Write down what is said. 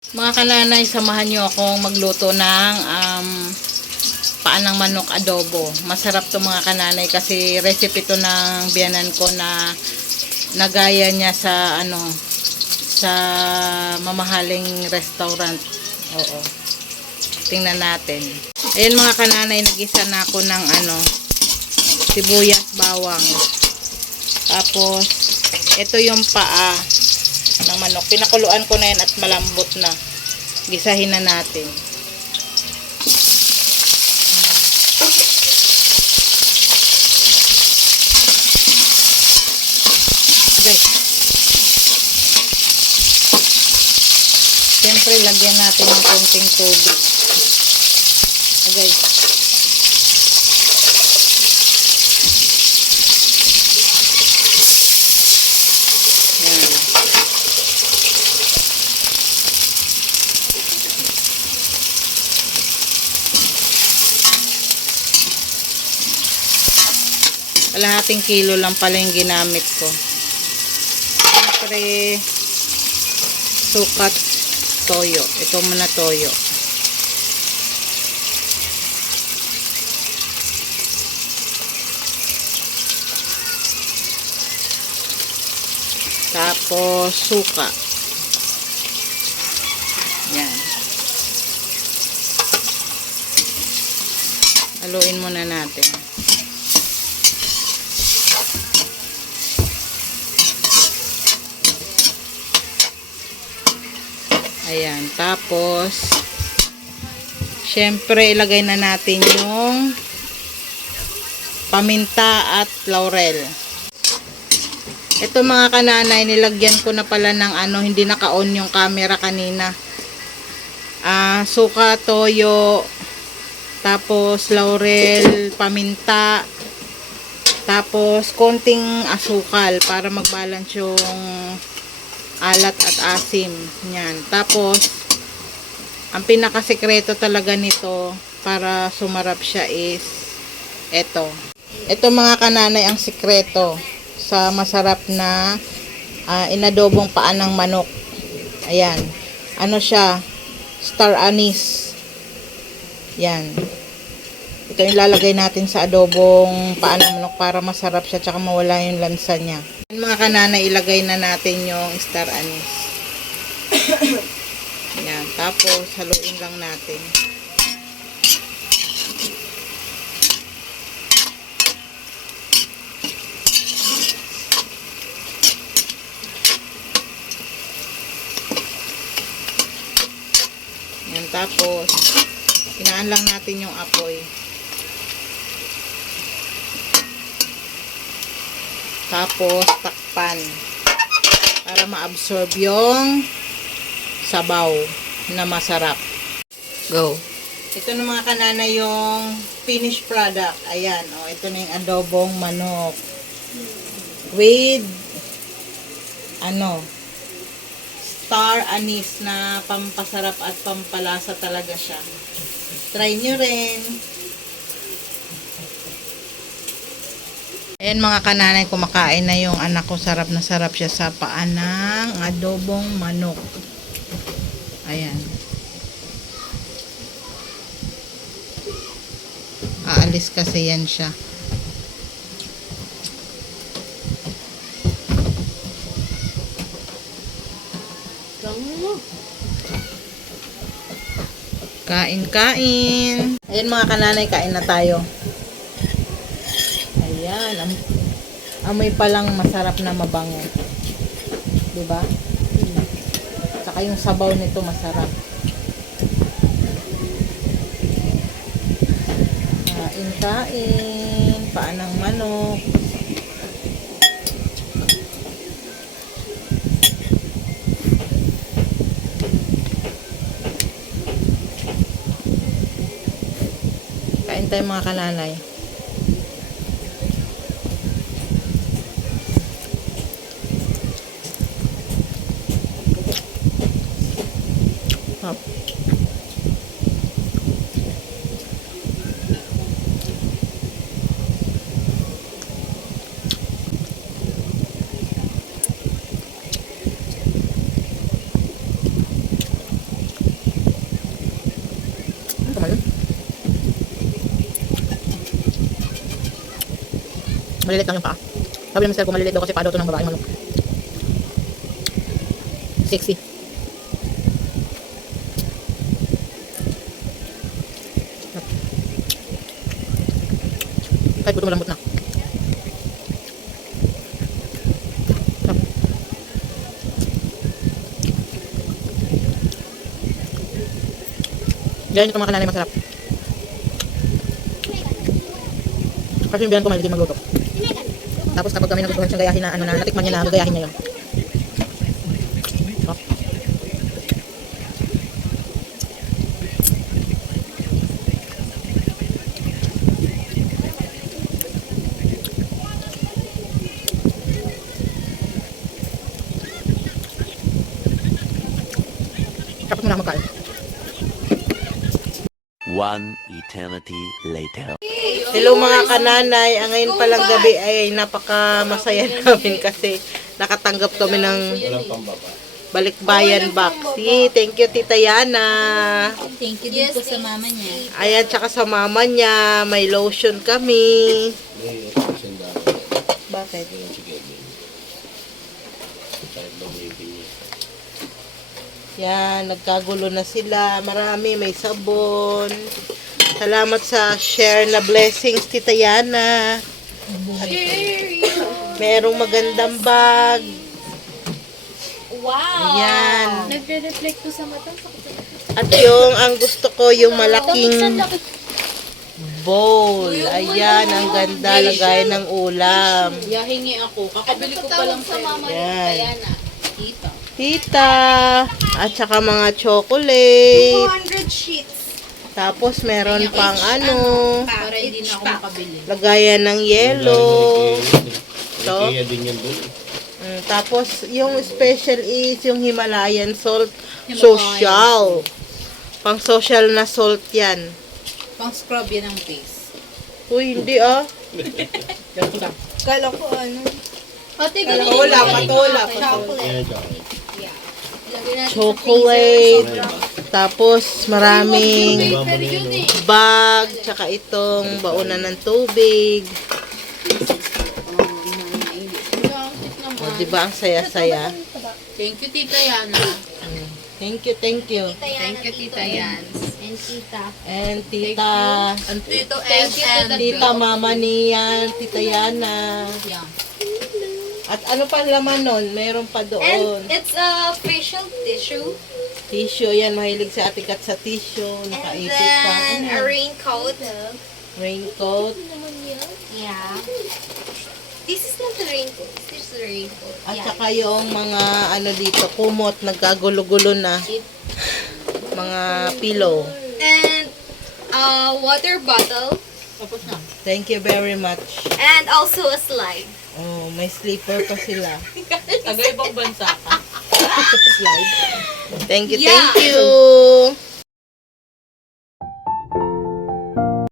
Mga kananay, samahan nyo akong magluto ng paan ng manok adobo. Masarap to mga kananay kasi recipe to ng biyanan ko na nagaya niya sa sa mamahaling restaurant. Oo. Tingnan natin. Ayun mga kananay, nagisa na ako ng sibuyas, bawang. Tapos ito yung paa ng manok. Pinakuluan ko na yan at malambot na. Gisahin na natin. Guys. Siyempre, lagyan natin ng konting tubig. Guys. Yan. Kalahating kilo lang pala yung ginamit ko. Siyempre, sukat, toyo. Ito muna toyo. Tapos, suka. Yan. Haluin muna natin. Ayan. Tapos, syempre, ilagay na natin yung paminta at laurel. Ito mga kananay, nilagyan ko na pala ng hindi naka-on yung camera kanina. Suka, toyo, tapos laurel, paminta, tapos konting asukal para mag-balance yung alat at asim. Yan. Tapos, ang pinakasekreto talaga nito para sumarap siya is ito. Ito mga kananay ang sekreto sa masarap na inadobong paan ng manok. Ayan. Ano siya? Star anise. Yan. Ito yung lalagay natin sa adobong paan ng manok para masarap siya tsaka mawala yung lansa niya. Yan mga kananay, ilagay na natin yung star anise. Yan. Tapos, haluin lang natin. Yan, tapos inaan lang natin yung apoy. Tapos takpan para ma-absorb yung sabaw na masarap. Go. Ito na mga kanana yung finished product. Ayan, ito na yung adobong manok with star anise na pampasarap at pampalasa talaga siya. Try nyo rin. Ayan mga kananay, kumakain na yung anak ko. Sarap na sarap siya sa paan ng adobong manok. Ayan. Aalis kasi yan siya. Kain. Ayan mga kananay, kain na tayo. Ayan. Amoy pa lang masarap na mabango. Diba? Saka yung sabaw nito masarap. Kain. Paan ng manok. Kain tayo mga kananay. Hop. Malilit lang yung paa. Sabi ng mister ko, malilit daw kasi paa daw to ng babae manok. Sexy. Kahit buto malambot na. Ganyan ito mga kananay masarap. Kasi yung biyan ko mahilig din magluto. Tapos kapag kami nagustuhan siyang gayahin na ano na natikman niya na gagayahin niya yun. So. Tapos muna magkain. One eternity later. Hello mga kananay, ang ngayon palang gabi ay napaka masaya namin kasi nakatanggap kami ng balikbayan box. Thank you Tita Yana. Thank you din po sa mama niya. Ayan, tsaka sa mama niya, may lotion kami. Bakit? Yan, nagkagulo na sila. Marami, may sabon. Salamat sa share na blessings, Tita Yana. At merong magandang bag. Wow! Ayan. Nagre-reflect to sa mata. At yung, ang gusto ko, yung malaking bowl. Ayan, ang ganda. Lagay ng ulam. Yahingi ako. Kakabili ko pa lang sa mama ni Yan. Diana. Tita. Tita. At saka mga chocolate. 200 sheets. Tapos meron pang ano, Para hindi na ako makabili. lagayan ng yelo. So, Kaya din yan doon. tapos yung special is yung Himalayan salt social. Pang social na salt yan. Pang scrub yan ang face. Uy, hindi ah. Kala ko ano. Ate, Patola. Chocolate. Ayan, chocolate. Yeah. Lagyan natin Chocolate. sa freezer. Tapos maraming Pero yun eh. bag, tsaka itong baunan ng tubig. O, diba ang saya-saya? Thank you, Tita Yana. Thank you, thank you. Thank you, Tita Yans. And Tita. And tita, And Tito S. And tita mama niyan, tita Yana. Yeah. At ano pa laman nun? Meron pa doon. It's a facial tissue. Tissue, yan. Mahilig sa ate Kat sa tissue. And Nakaipit pa. then a Ano? raincoat. Raincoat. Yeah. This is not the raincoat. This is the raincoat. At Yeah. saka yung mga ano dito, kumot, nagkagulo-gulo na. Mga pillow. And a water bottle. Tapos na. Thank you very much. And also a slide. Oh, may slipper pa sila. Taga ibang bansa ka. Slide. Thank you, Yeah. thank you.